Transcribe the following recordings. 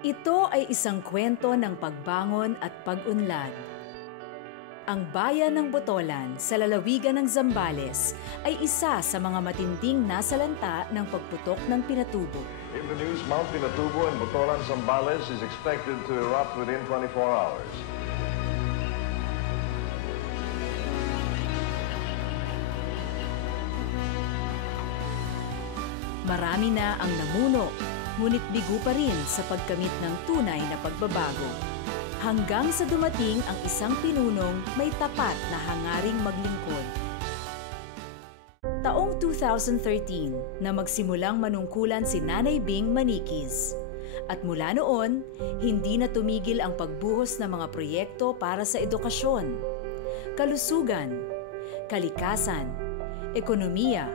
Ito ay isang kwento ng pagbangon at pag-unlad. Ang bayan ng Botolan sa lalawigan ng Zambales ay isa sa mga matinding nasalanta ng pagputok ng Pinatubo. In the news, Mount Pinatubo in Botolan, Zambales is expected to erupt within 24 hours. Marami na ang namuno, ngunit bigo pa rin sa pagkamit ng tunay na pagbabago. Hanggang sa dumating ang isang pinunong may tapat na hangaring maglingkod. Taong 2013 na magsimulang manungkulan si Nanay Bing Maniquis. At mula noon, hindi na tumigil ang pagbuhos ng mga proyekto para sa edukasyon, kalusugan, kalikasan, ekonomiya,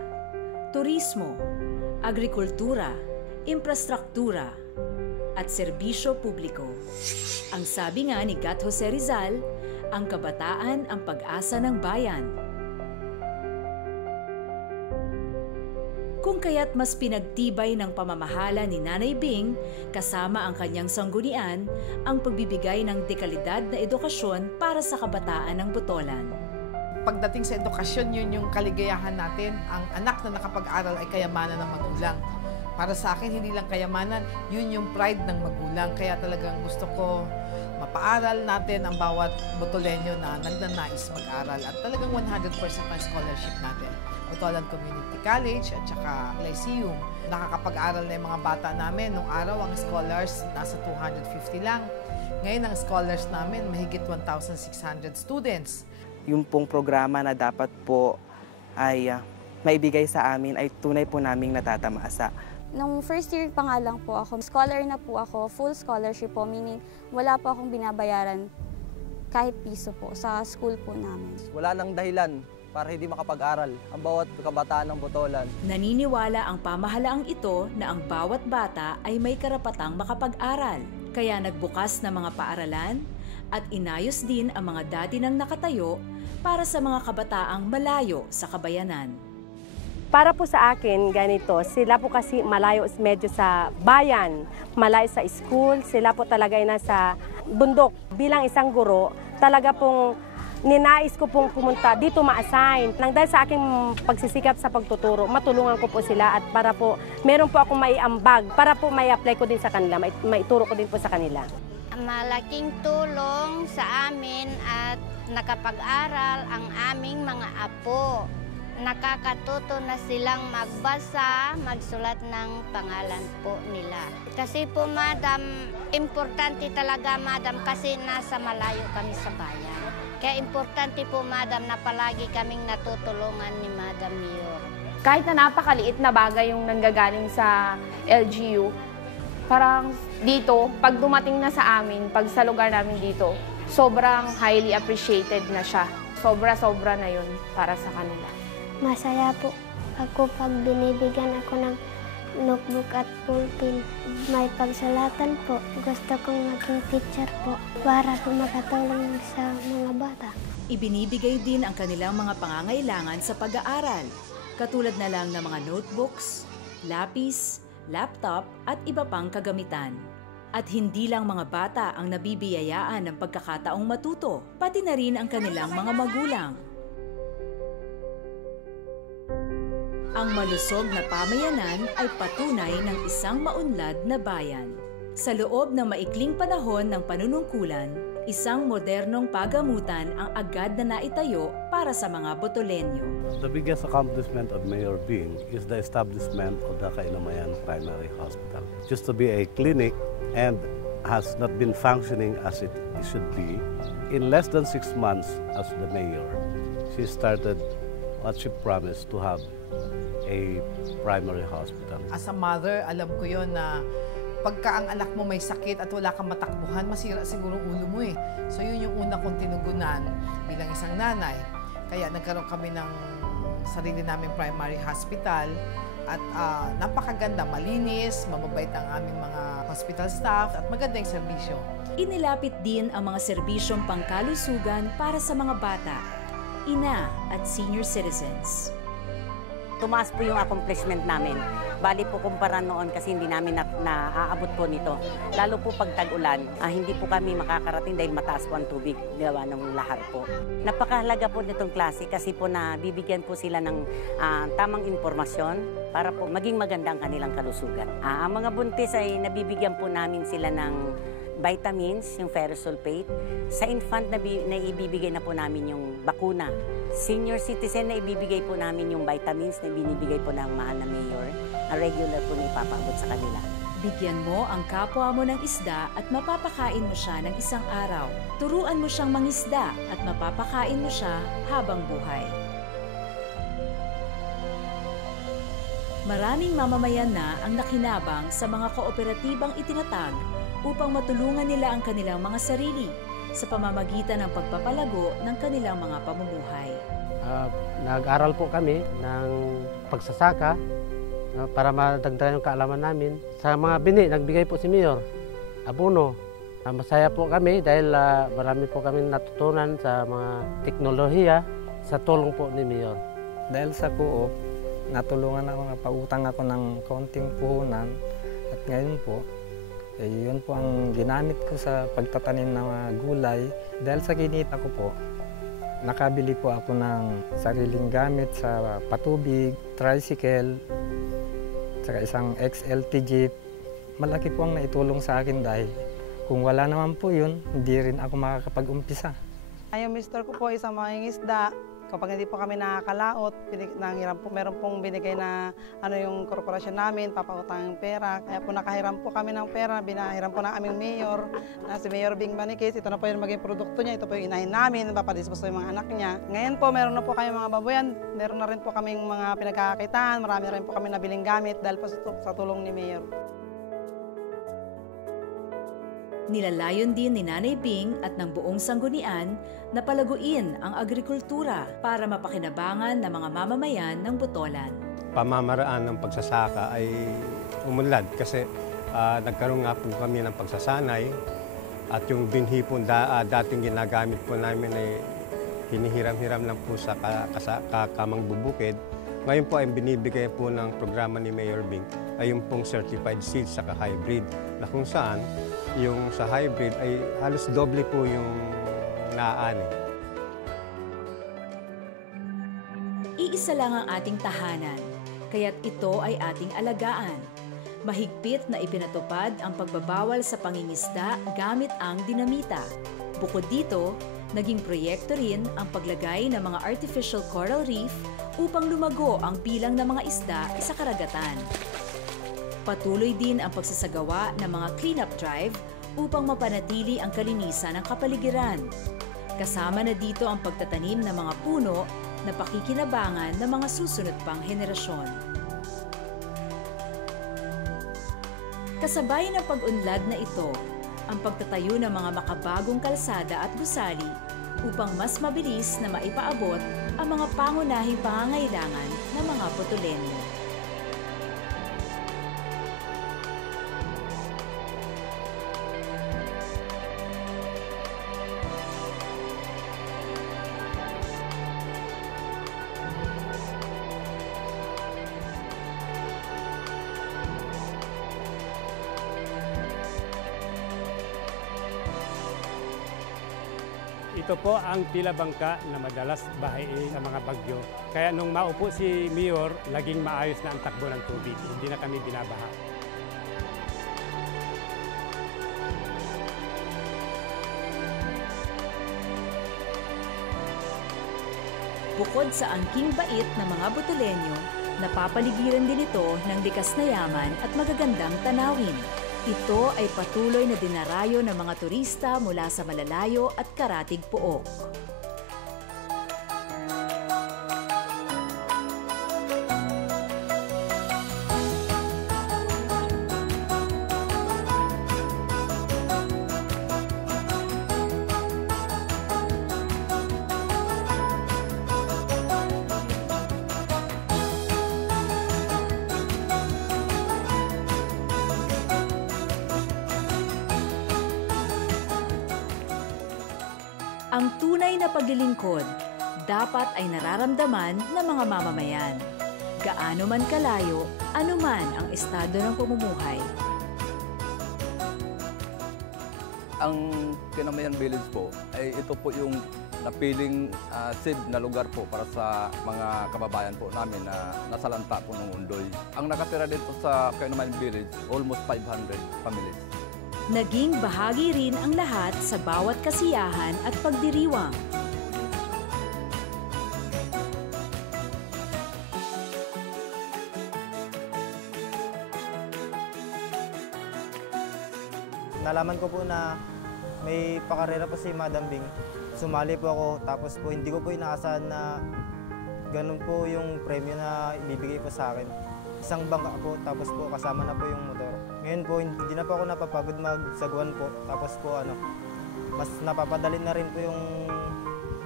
turismo, agrikultura, infrastruktura, at serbisyo publiko. Ang sabi nga ni Gat Jose Rizal, ang kabataan ang pag-asa ng bayan. Kung kaya't mas pinagtibay ng pamamahala ni Nanay Bing kasama ang kanyang sanggunian ang pagbibigay ng dekalidad na edukasyon para sa kabataan ng Botolan. Pagdating sa edukasyon, yun yung kaligayahan natin. Ang anak na nakapag-aral ay kayamanan ng magulang. Para sa akin, hindi lang kayamanan, yun yung pride ng magulang. Kaya talagang gusto ko mapaaral natin ang bawat Botolenyo na nagnanais mag-aral. At talagang 100% ang scholarship natin. Botolan Community College at saka Lyceum. Nakakapag-aral na yung mga bata namin. Nung araw, ang scholars nasa 250 lang. Ngayon, ang scholars namin, mahigit 1,600 students. Yung pong programa na dapat po ay maibigay sa amin ay tunay po naming natatamasa. Nung first year pa nga lang po ako, scholar na po ako, full scholarship po, meaning wala po akong binabayaran kahit piso po sa school po namin. Wala nang dahilan para hindi makapag-aral ang bawat kabataan ng Botolan. Naniniwala ang pamahalaang ito na ang bawat bata ay may karapatang makapag-aral. Kaya nagbukas ng mga paaralan at inayos din ang mga dati nang nakatayo para sa mga kabataang malayo sa kabayanan. Para po sa akin, ganito, sila po kasi malayo medyo sa bayan, malayo sa school, sila po talaga ay nasa bundok. Bilang isang guro, talaga pong ninais ko pong pumunta dito ma-assign. Nang dahil sa aking pagsisikap sa pagtuturo, matulungan ko po sila at para po, meron po akong maiambag, para po mai-apply ko din sa kanila, maituro ko din po sa kanila. Malaking tulong sa amin at nakapag-aral ang aming mga apo. Nakakatuto na silang magbasa, magsulat ng pangalan po nila. Kasi po, madam, importante talaga, madam, kasi nasa malayo kami sa bayan. Kaya importante po, madam, na palagi kaming natutulungan ni Madam Mayor. Kahit na napakaliit na bagay yung nanggagaling sa LGU, parang dito, pag dumating na sa amin, pag sa lugar namin dito, sobrang highly appreciated na siya. Sobra-sobra na yun para sa kanila. Masaya po ako pag binibigyan ako ng notebook at ballpen. May pagsulatan po. Gusto kong maging teacher po para po makatulong sa mga bata. Ibinibigay din ang kanilang mga pangangailangan sa pag-aaral, katulad na lang ng mga notebooks, lapis, laptop at iba pang kagamitan. At hindi lang mga bata ang nabibiyayaan ng pagkakataong matuto, pati na rin ang kanilang mga magulang. Ang malusog na pamayanan ay patunay ng isang maunlad na bayan. Sa loob ng maikling panahon ng panunungkulan, isang modernong pagamutan ang agad na naitayo para sa mga Botolenyo. The biggest accomplishment of Mayor Bing is the establishment of the Kainamayan Primary Hospital. Just to be a clinic and has not been functioning as it should be. In less than 6 months as the mayor, she started what she promised to have a primary hospital. As a mother, alam ko yon na pagka ang anak mo may sakit at wala kang matakbuhan, masira siguro ulo mo eh. So yun yung una kong tinugunan bilang isang nanay. Kaya nagkaroon kami ng sarili naming primary hospital at napakaganda, malinis, mababait ang aming mga hospital staff at maganda yung serbisyo. Inilapit din ang mga serbisyong pangkalusugan para sa mga bata, ina at senior citizens. tumaas po yung accomplishment namin. Bali po kumpara noon kasi hindi namin naaabot po nito. Lalo po pag tag-ulan, hindi po kami makakarating dahil mataas po ang tubig, gawa ng lahar po. Napakahalaga po nitong klase kasi po nabibigyan po sila ng tamang impormasyon para po maging maganda ang kanilang kalusugan. Ang mga buntis ay nabibigyan po namin sila ng vitamins, yung ferrous sulfate. Sa infant na ibibigay na po namin yung bakuna. Senior citizen na ibibigay po namin yung vitamins na binibigay po ng mahal na mayor. Ang regular po na ipapaabot sa kanila. Bigyan mo ang kapwa mo ng isda at mapapakain mo siya ng isang araw. Turuan mo siyang mangisda at mapapakain mo siya habang buhay. Maraming mamamayan na ang nakinabang sa mga kooperatibang itinatag upang matulungan nila ang kanilang mga sarili sa pamamagitan ng pagpapalago ng kanilang mga pamumuhay. Nag-aral po kami ng pagsasaka para madagdagan yung kaalaman namin. Sa mga bini, nagbigay po si Mayor, abono. Masaya po kami dahil marami po kami natutunan sa mga teknolohiya sa tulong po ni Mayor. Dahil sa co-op, natulungan ako, napautang ako ng konting puhunan at ngayon po, yun po ang ginamit ko sa pagtatanim ng mga gulay. Dahil sa kinita ko po, nakabili po ako ng sariling gamit sa patubig, tricycle, saka isang XLT jeep. Malaki po ang naitulong sa akin dahil kung wala naman po yun, hindi rin ako makakapag-umpisa. Yung mister ko po isang mangingisda. Kapag hindi po kami nakakalaot, meron pong binigay na yung korporasyon namin, papautang yung pera. Kaya po nakahiram po kami ng pera, binahiram po ng aming mayor, na si Mayor Bing Manikis. Ito na po yung maging produkto niya, ito po yung inahin namin, papadispose yung mga anak niya. Ngayon po, meron na po kami mga babuyan, meron na rin po kaming mga pinagkakakitaan, marami rin po kami nabiling gamit dahil po sa tulong ni Mayor. Nilalayon din ni Nanay Bing at ng buong sanggunian na palaguin ang agrikultura para mapakinabangan ng mga mamamayan ng Butolan. Pamamaraan ng pagsasaka ay umunlad kasi nagkaroon nga po kami ng pagsasanay at yung binhi po dating ginagamit po namin ay hinihiram-hiram lang po sa kamang bubukid. Ngayon po ay binibigay po ng programa ni Mayor Bing ay yung pong certified seeds sa hybrid na kung saan yung sa hybrid ay halos doble po yung naaani. Iisa lang ang ating tahanan, kaya't ito ay ating alagaan. Mahigpit na ipinatupad ang pagbabawal sa pangingisda gamit ang dinamita. Bukod dito, naging proyekto rin ang paglagay ng mga artificial coral reef upang lumago ang bilang ng mga isda sa karagatan. Patuloy din ang pagsasagawa ng mga cleanup drive upang mapanatili ang kalinisan ng kapaligiran. Kasama na dito ang pagtatanim ng mga puno na pakikinabangan ng mga susunod pang henerasyon. Kasabay ng pag-unlad na ito, ang pagtatayo ng mga makabagong kalsada at gusali upang mas mabilis na maipaabot ang mga pangunahing pangangailangan ng mga Butolenyo. Ito po ang tila bangka na madalas bahayin sa mga bagyo. Kaya nung maupo si Mayor, laging maayos na ang takbo ng tubig. Hindi na kami binabaha. Bukod sa angking bait ng mga Butolenyo, napapaligiran din ito ng likas na yaman at magagandang tanawin. Ito ay patuloy na dinarayo ng mga turista mula sa malalayo at karatig pook. Ang tunay na paglilingkod dapat ay nararamdaman ng mga mamamayan. gaano man kalayo, anuman ang estado ng pamumuhay. Ang Kainamayan Village po ay ito po yung napiling safe na lugar po para sa mga kababayan po namin na nasa lanta po ng Undoy. Ang nakatira dito sa Kainamayan Village, almost 500 families. Naging bahagi rin ang lahat sa bawat kasiyahan at pagdiriwang. Nalaman ko po na may pakarera po si Madam Bing. Sumali po ako, tapos po hindi ko po inaasahan na ganun po yung premyo na ibibigay po sa akin. Isang bangka po, tapos po kasama na po yung motor. Ngayon po, hindi na po ako napapagod magsaguan po. Tapos po mas napapadali na rin po yung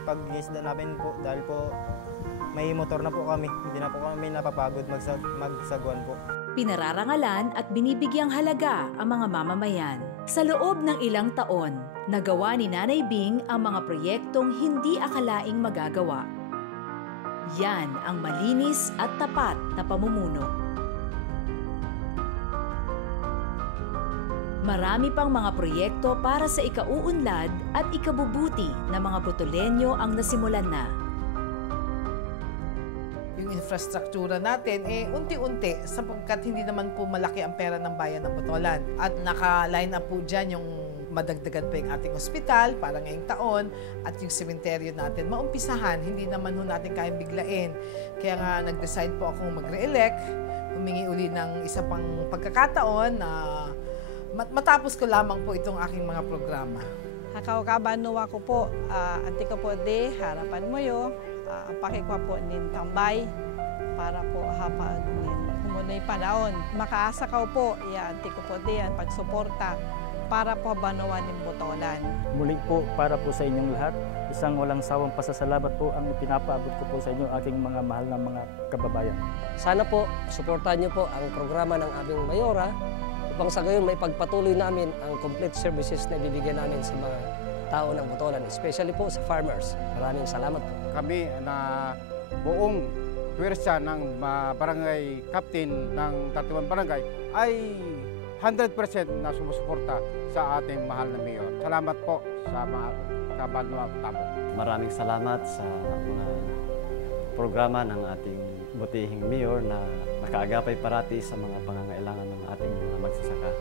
pag-iisda namin po dahil po may motor na po kami. Hindi na po kami napapagod magsaguan po. Pinararangalan at binibigyang halaga ang mga mamamayan. Sa loob ng ilang taon, nagawa ni Nanay Bing ang mga proyektong hindi akalaing magagawa. Yan ang malinis at tapat na pamumuno. Marami pang mga proyekto para sa ikauunlad at ikabubuti ng mga Botolenyo ang nasimulan na. Yung infrastruktura natin, unti-unti sapagkat hindi naman po malaki ang pera ng bayan ng Botolan. At naka-line up po dyan yung madagdagan pa yung ating ospital para ngayong taon at yung sementeryo natin maumpisahan. Hindi naman ho natin kayang biglain. Kaya nga nag-decide po akong mag-re-elect, humingi uli ng isa pang pagkakataon na matapos ko lamang po itong aking mga programa. Hakaukabanuwa ko po, anti ko po de, harapan mo yo, pakikwa po nin tambay para po hapag nin humunay panahon. Makaasa ka po, anti ko po de yan, pagsuporta para po banuan ng Botolan. Muli po para po sa inyong lahat, isang walang sawang pasasalamat po ang ipinapaabot ko po sa inyo aking mga mahal na mga kababayan. Sana po, suportahan niyo po ang programa ng aming mayora upang sa gayon may pagpatuloy namin ang complete services na ibibigay namin sa mga tao ng Botolan, especially po sa farmers. Maraming salamat po. Kami na buong pwersa ng barangay captain ng 31 barangay ay 100% na sumusuporta sa ating mahal na mayor. Salamat po sa mga kabanwang tabo. Maraming salamat sa mga programa ng ating butihing mayor na nakaagapay parati sa mga pangangailangan ng ating mga magsasaka.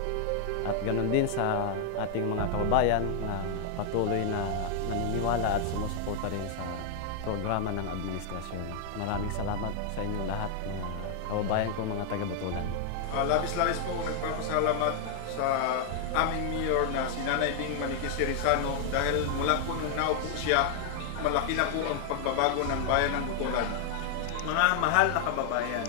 At ganoon din sa ating mga kababayan na patuloy na naniniwala at sumusuporta rin sa programa ng administrasyon. Maraming salamat sa inyong lahat, mga kababayan kong mga taga-Botolan. Labis-labis po nagpapasalamat sa aming mayor na si Nanay Bing Maniquis Teresano dahil mula po nung naupo siya, malaki na po ang pagbabago ng bayan ng Botolan. Mga mahal na kababayan,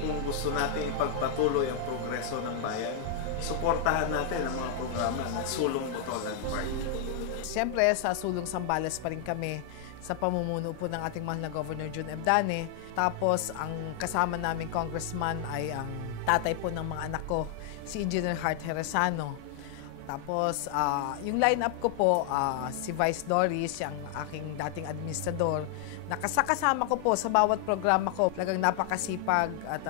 kung gusto natin ipagpatuloy ang progreso ng bayan, suportahan natin ang mga programa ng Sulong Botolan Party. Siyempre, sa Sulong Zambales pa rin kami sa pamumuno po ng ating mahal na Governor Jun Evdane. Tapos, ang kasama naming congressman ay ang tatay po ng mga anak ko, si Engineer Hart Teresano. Tapos, yung line-up ko po, si Vice Doris, yung aking dating administrador, nakasakasama ko po sa bawat programa ko. Talagang napakasipag at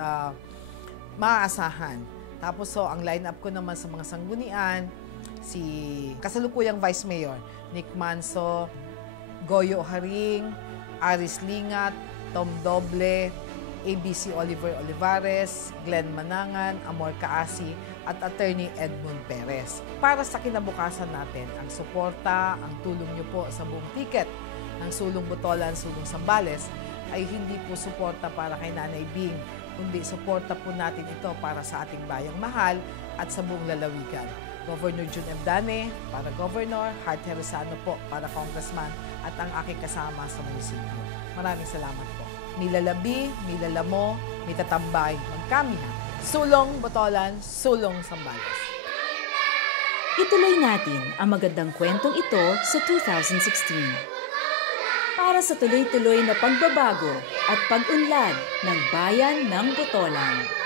maaasahan. Tapos, ang line-up ko naman sa mga sanggunian, si kasalukuyang Vice Mayor, Nick Manso, Goyo Haring, Aris Lingat, Tom Doble, ABC Oliver Olivares, Glenn Manangan, Amor Kaasi, at Attorney Edmund Perez. Para sa kinabukasan natin, ang suporta, ang tulong niyo po sa buong ticket ng Sulong Botolan, Sulong Zambales, ay hindi po suporta para kay Nanay Bing, kundi suporta po natin ito para sa ating bayang mahal at sa buong lalawigan. Governor Jun Evdane para Governor, Hart Teresano po para Congressman, at ang aking kasama sa munisipyo. Maraming salamat po. Milalabi, milalamo, mitatambay, magkamihan. Sulong Botolan, Sulong Zambales. Ituloy natin ang magandang kwentong ito sa 2016. Para sa tuloy-tuloy na pagbabago at pag-unlad ng bayan ng Botolan.